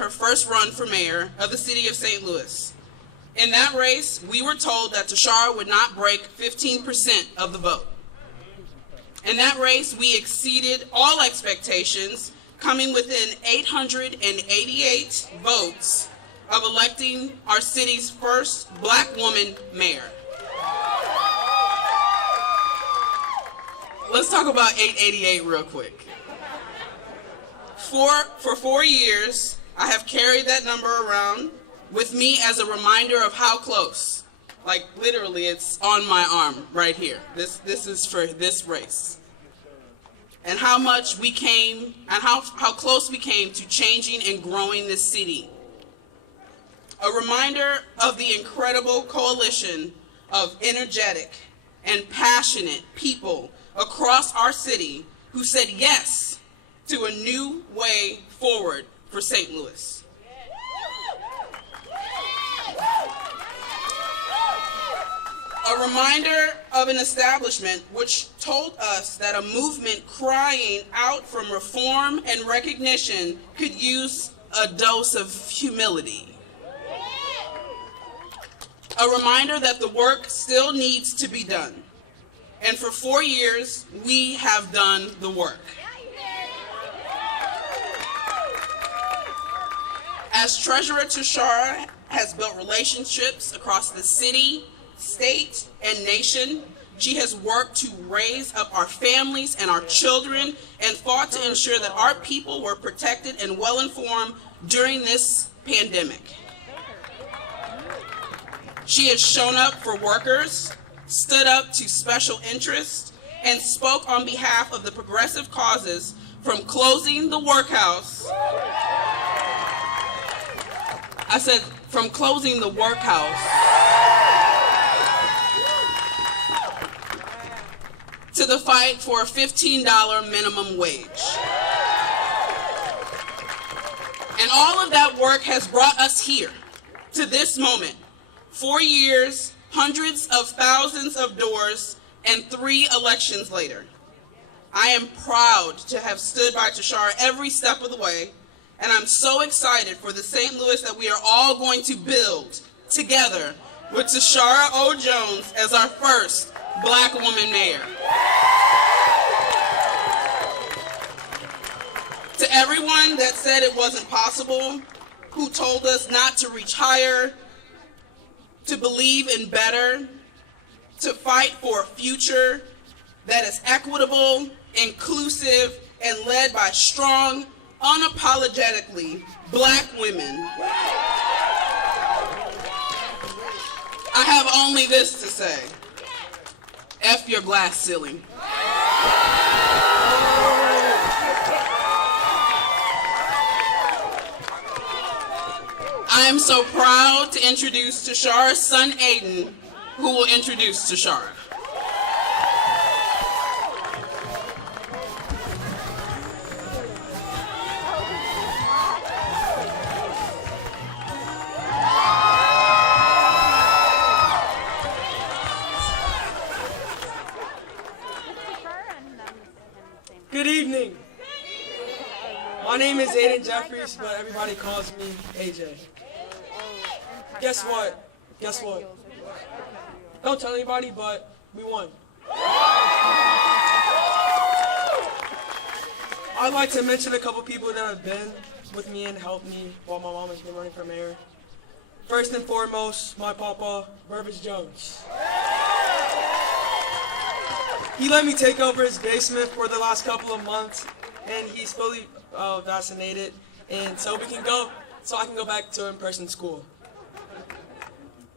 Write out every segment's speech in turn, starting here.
her first run for mayor of the city of St. Louis. In that race, we were told that Tishaura would not break 15% of the vote. In that race, we exceeded all expectations, coming within 888 votes of electing our city's first Black woman mayor. Let's talk about 888 real quick. For 4 years, I have carried that number around with me as a reminder of how close, like literally it's on my arm right here. This is for this race. And how much we came, and how close we came to changing and growing this city. A reminder of the incredible coalition of energetic and passionate people across our city who said yes to a new way forward for St. Louis. A reminder of an establishment which told us that a movement crying out from reform and recognition could use a dose of humility. A reminder that the work still needs to be done. And for 4 years, we have done the work. As Treasurer Tishaura has built relationships across the city, state, and nation, she has worked to raise up our families and our children and fought to ensure that our people were protected and well-informed during this pandemic. She has shown up for workers, stood up to special interests, and spoke on behalf of the progressive causes from closing the workhouse. I said from closing the workhouse to the fight for a $15 minimum wage. And all of that work has brought us here to this moment. 4 years, hundreds of thousands of doors, and 3 elections later. I am proud to have stood by Tishaura every step of the way, and I'm so excited for the St. Louis that we are all going to build together with Tishaura O. Jones as our first Black woman mayor. To everyone that said it wasn't possible, who told us not to reach higher, to believe in better, to fight for a future that is equitable, inclusive, and led by strong, unapologetically Black women. I have only this to say. F your glass ceiling. I am so proud to introduce Tishaura's son, Aiden, who will introduce Tishaura. Good evening. My name is Aiden Jeffries, but everybody calls me AJ. Guess what? Guess what? Don't tell anybody, but we won. I'd like to mention a couple people that have been with me and helped me while my mom has been running for mayor. First and foremost, my papa, Burbage Jones. He let me take over his basement for the last couple of months, and he's fully vaccinated, and so I can go back to in-person school.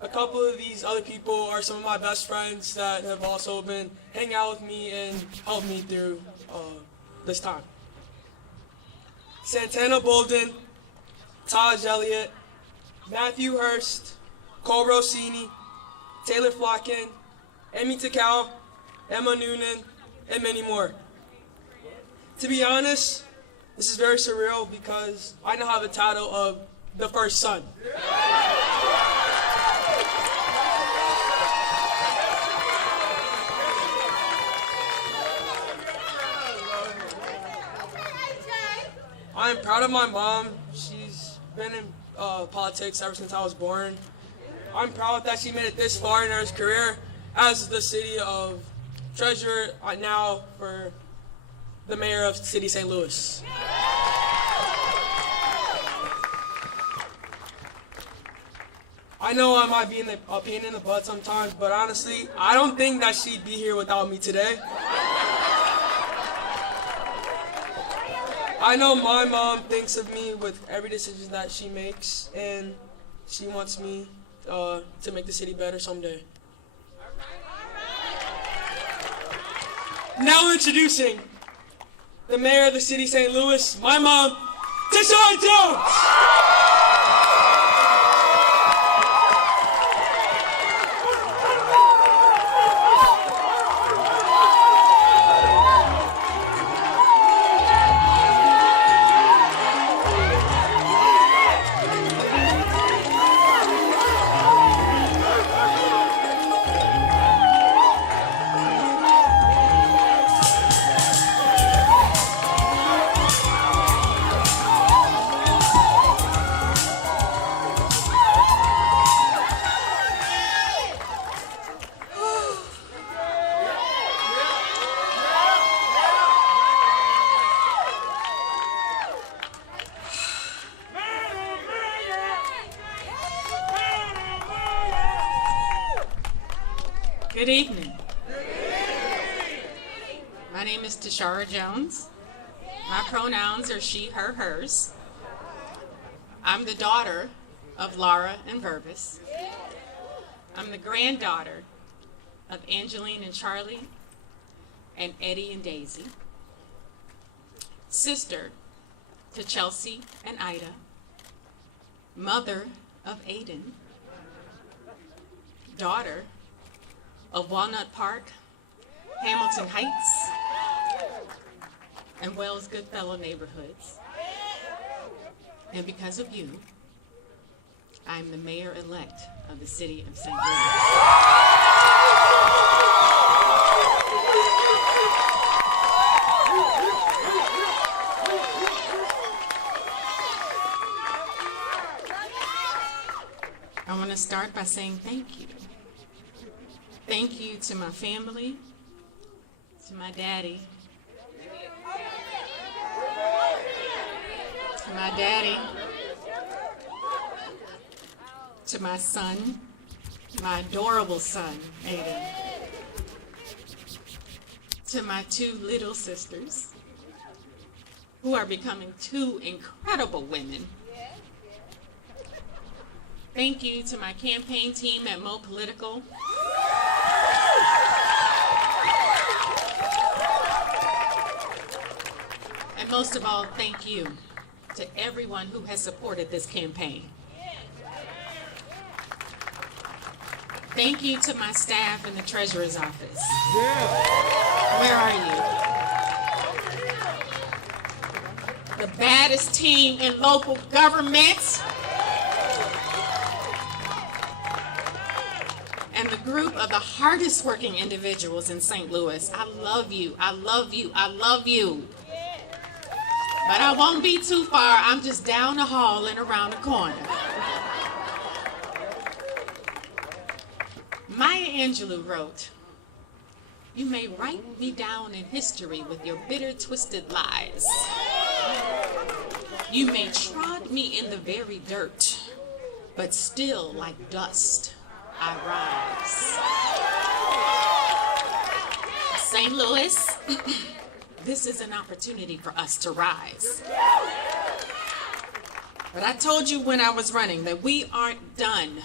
A couple of these other people are some of my best friends that have also been hanging out with me and helped me through this time. Santana Bolden, Taj Elliott, Matthew Hurst, Cole Rossini, Taylor Flocken, Emmy Takao, Emma Noonan, and many more. To be honest, this is very surreal because I now have the title of the first son. I am proud of my mom. She's been in politics ever since I was born. I'm proud that she made it this far in her career as the city of treasurer now for the mayor of City St. Louis. I know I might be a pain in the butt sometimes, but honestly, I don't think that she'd be here without me today. I know my mom thinks of me with every decision that she makes, and she wants me to make the city better someday. Now introducing the mayor of the city, St. Louis, my mom, Tishaura! Good evening. My name is Tishaura Jones. My pronouns are she, her, hers. I'm the daughter of Laura and Vervis. I'm the granddaughter of Angeline and Charlie and Eddie and Daisy. Sister to Chelsea and Ida. Mother of Aiden. Daughter of Walnut Park, Hamilton Heights, and Wells Goodfellow neighborhoods. And because of you, I'm the mayor-elect of the city of St. Louis. I want to start by saying thank you. Thank you to my family, to my daddy, to my son, my adorable son, Aiden, to my two little sisters, who are becoming two incredible women. Thank you to my campaign team at Mo Political. And most of all, thank you to everyone who has supported this campaign. Thank you to my staff in the treasurer's office. Where are you? The baddest team in local government. And the group of the hardest working individuals in St. Louis. I love you, I love you, I love you. But I won't be too far. I'm just down the hall and around the corner. Maya Angelou wrote, "You may write me down in history with your bitter, twisted lies. You may trod me in the very dirt, but still like dust I rise." St. Louis, this is an opportunity for us to rise. But I told you when I was running that we aren't done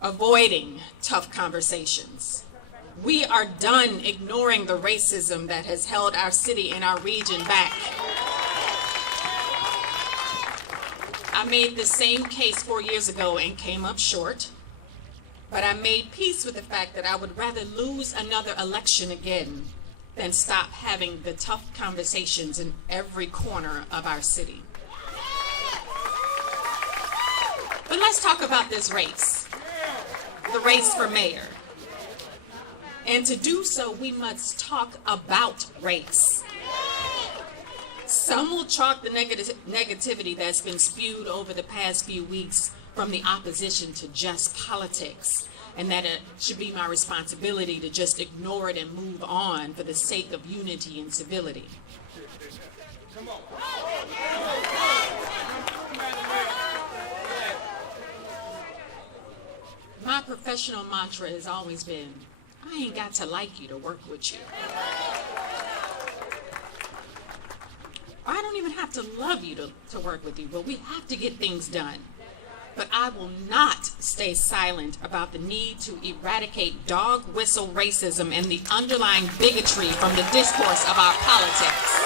avoiding tough conversations. We are done ignoring the racism that has held our city and our region back. I made the same case 4 years ago and came up short. But I made peace with the fact that I would rather lose another election again than stop having the tough conversations in every corner of our city. But let's talk about this race, the race for mayor. And to do so, we must talk about race. Some will chalk the negativity that's been spewed over the past few weeks from the opposition to just politics, and that it should be my responsibility to just ignore it and move on for the sake of unity and civility. My professional mantra has always been, I ain't got to like you to work with you. I don't even have to love you to work with you, but we have to get things done. But I will not stay silent about the need to eradicate dog whistle racism and the underlying bigotry from the discourse of our politics.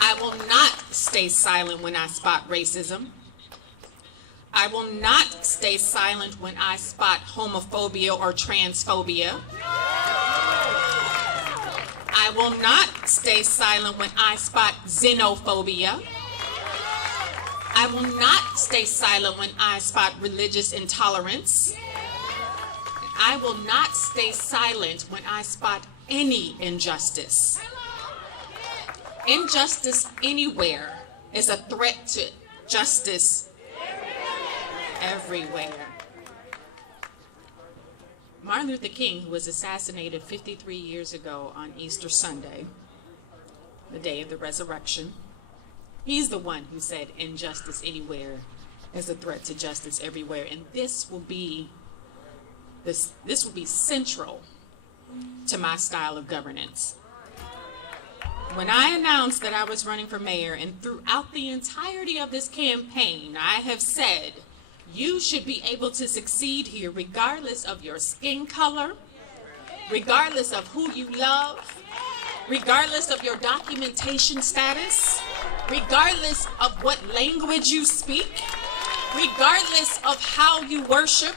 I will not stay silent when I spot racism. I will not stay silent when I spot homophobia or transphobia. I will not stay silent when I spot xenophobia. I will not stay silent when I spot religious intolerance. I will not stay silent when I spot any injustice. Injustice anywhere is a threat to justice everywhere. Martin Luther King, who was assassinated 53 years ago on Easter Sunday, the day of the resurrection, he's the one who said injustice anywhere is a threat to justice everywhere. And this will be central to my style of governance. When I announced that I was running for mayor, and throughout the entirety of this campaign, I have said, you should be able to succeed here regardless of your skin color, regardless of who you love, regardless of your documentation status, regardless of what language you speak, regardless of how you worship,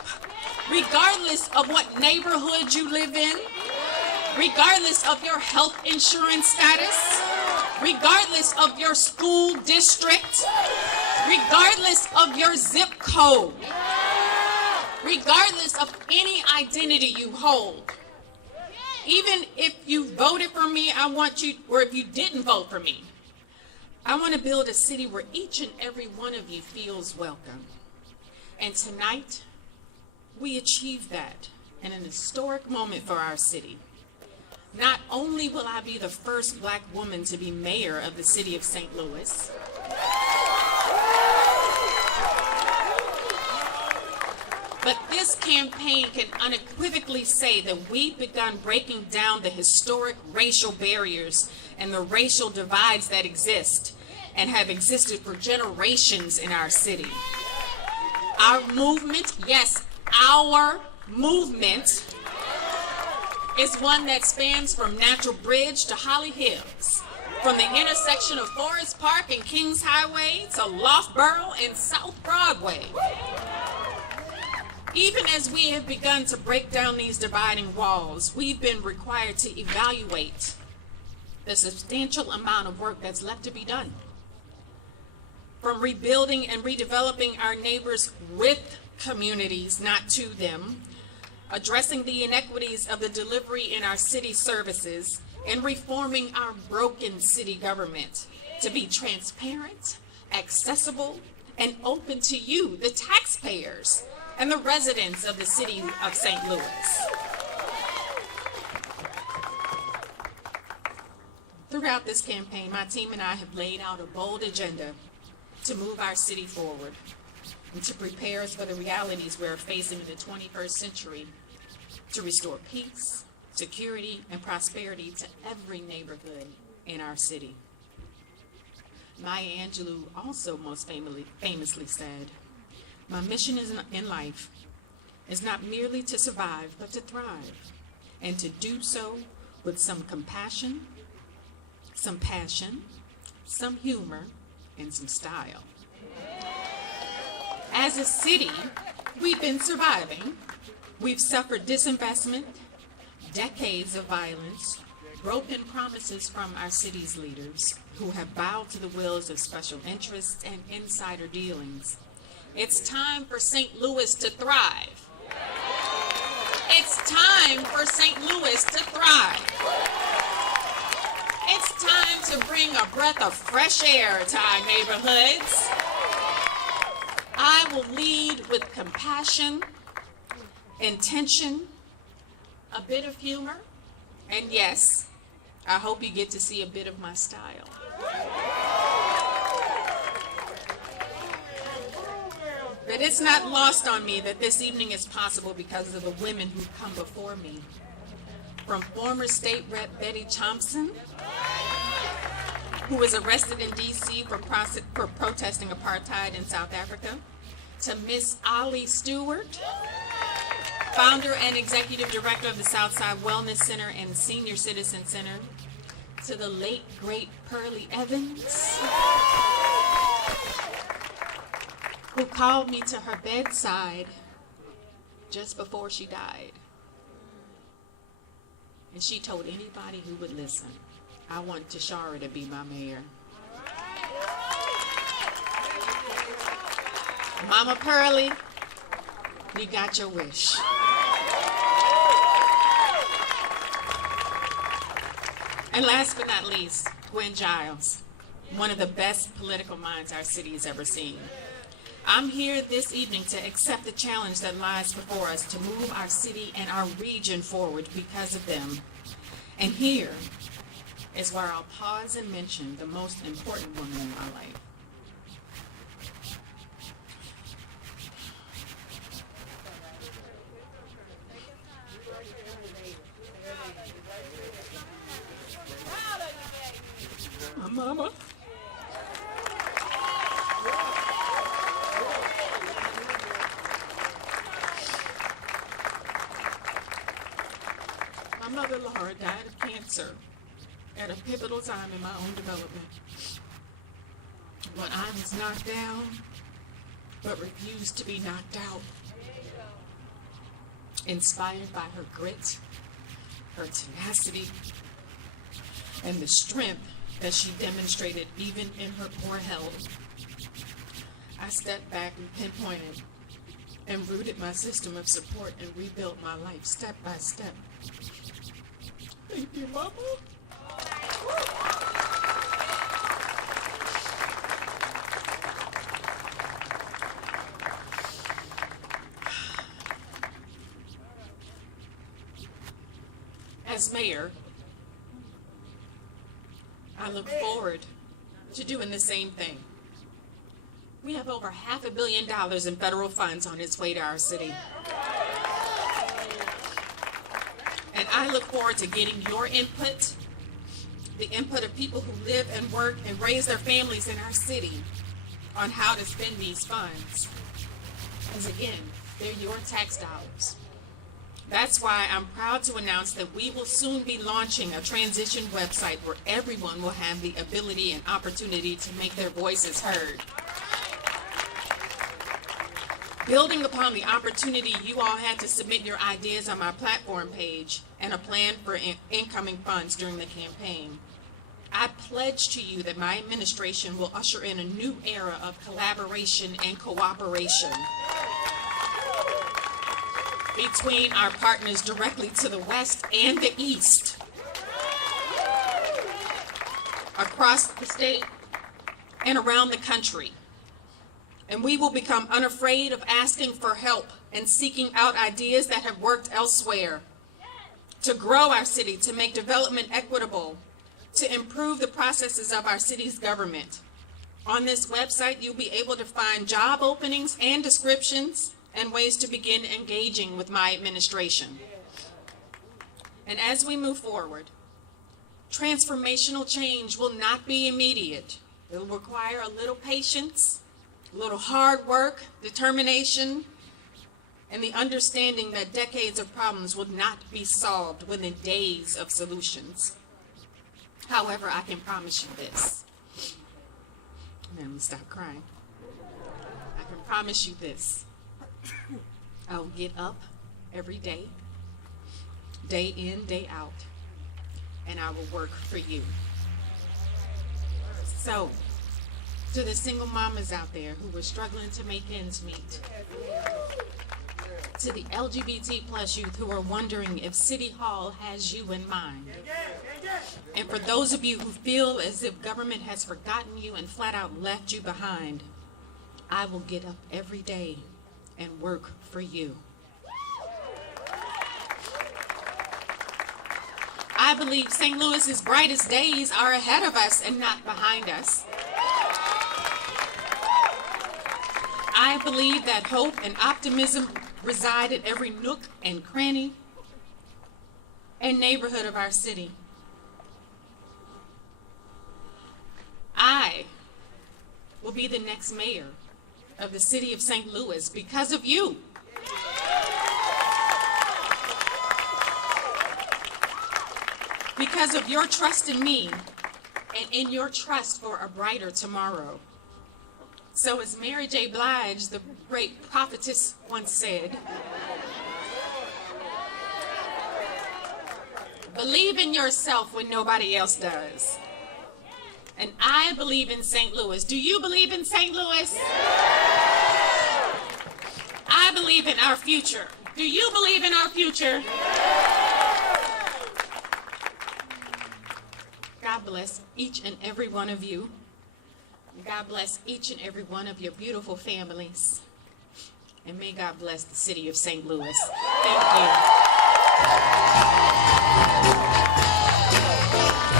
regardless of what neighborhood you live in, regardless of your health insurance status, regardless of your school district, regardless of your zip code, regardless of any identity you hold. Even if you voted for me, or if you didn't vote for me, I want to build a city where each and every one of you feels welcome. And tonight, we achieve that in an historic moment for our city. Not only will I be the first Black woman to be mayor of the city of St. Louis, but this campaign can unequivocally say that we've begun breaking down the historic racial barriers and the racial divides that exist and have existed for generations in our city. Our movement, yes, our movement, is one that spans from Natural Bridge to Holly Hills, from the intersection of Forest Park and Kings Highway to Loughborough and South Broadway. Even as we have begun to break down these dividing walls, we've been required to evaluate the substantial amount of work that's left to be done. From rebuilding and redeveloping our neighbors with communities, not to them, addressing the inequities of the delivery in our city services, and reforming our broken city government to be transparent, accessible, and open to you, the taxpayers, and the residents of the city of St. Louis. Throughout this campaign, my team and I have laid out a bold agenda to move our city forward and to prepare us for the realities we're facing in the 21st century, to restore peace, security, and prosperity to every neighborhood in our city. Maya Angelou also most famously said, "My mission in life is not merely to survive, but to thrive, and to do so with some compassion, some passion, some humor, and some style." As a city, we've been surviving. We've suffered disinvestment, decades of violence, broken promises from our city's leaders who have bowed to the wills of special interests and insider dealings. It's time for St. Louis to thrive. It's time for St. Louis to thrive. It's time to bring a breath of fresh air to our neighborhoods. I will lead with compassion, intention, a bit of humor, and yes, I hope you get to see a bit of my style. But it's not lost on me that this evening is possible because of the women who come before me. From former State Rep Betty Thompson, who was arrested in D.C. for protesting apartheid in South Africa, to Miss Ollie Stewart, founder and executive director of the Southside Wellness Center and Senior Citizen Center, to the late, great Pearlie Evans, who called me to her bedside just before she died. And she told anybody who would listen, I want Tishaura to be my mayor. Mama Pearlie, you got your wish. And last but not least, Gwen Giles, one of the best political minds our city has ever seen. I'm here this evening to accept the challenge that lies before us to move our city and our region forward because of them. And here is where I'll pause and mention the most important woman in my life. My mama. My mother, Laura, died of cancer at a pivotal time in my own development. When I was knocked down, but refused to be knocked out. Inspired by her grit, her tenacity, and the strength that she demonstrated even in her poor health, I stepped back and pinpointed and rooted my system of support and rebuilt my life step by step. Thank you, Mama. As mayor, I look forward to doing the same thing. We have over $500 million in federal funds on its way to our city. And I look forward to getting your input, the input of people who live and work and raise their families in our city on how to spend these funds. Because again, they're your tax dollars. That's why I'm proud to announce that we will soon be launching a transition website where everyone will have the ability and opportunity to make their voices heard. Building upon the opportunity you all had to submit your ideas on my platform page and a plan for incoming funds during the campaign, I pledge to you that my administration will usher in a new era of collaboration and cooperation between our partners directly to the west and the east, across the state and around the country. And we will become unafraid of asking for help and seeking out ideas that have worked elsewhere to grow our city, to make development equitable, to improve the processes of our city's government. On this website, you'll be able to find job openings and descriptions and ways to begin engaging with my administration. And as we move forward, transformational change will not be immediate. It will require a little patience, a little hard work, determination, and the understanding that decades of problems will not be solved within days of solutions. However, I can promise you this. And I'm gonna stop crying. I can promise you this. I will get up every day, day in, day out, and I will work for you. So, to the single mamas out there who were struggling to make ends meet, to the LGBT plus youth who are wondering if City Hall has you in mind. And for those of you who feel as if government has forgotten you and flat out left you behind, I will get up every day and work for you. I believe St. Louis's brightest days are ahead of us and not behind us. I believe that hope and optimism reside in every nook and cranny and neighborhood of our city. I will be the next mayor of the city of St. Louis because of you. Because of your trust in me and in your trust for a brighter tomorrow. So as Mary J. Blige, the great prophetess, once said, believe in yourself when nobody else does. And I believe in St. Louis. Do you believe in St. Louis? I believe in our future. Do you believe in our future? God bless each and every one of you. God bless each and every one of your beautiful families. And may God bless the city of St. Louis. Thank you.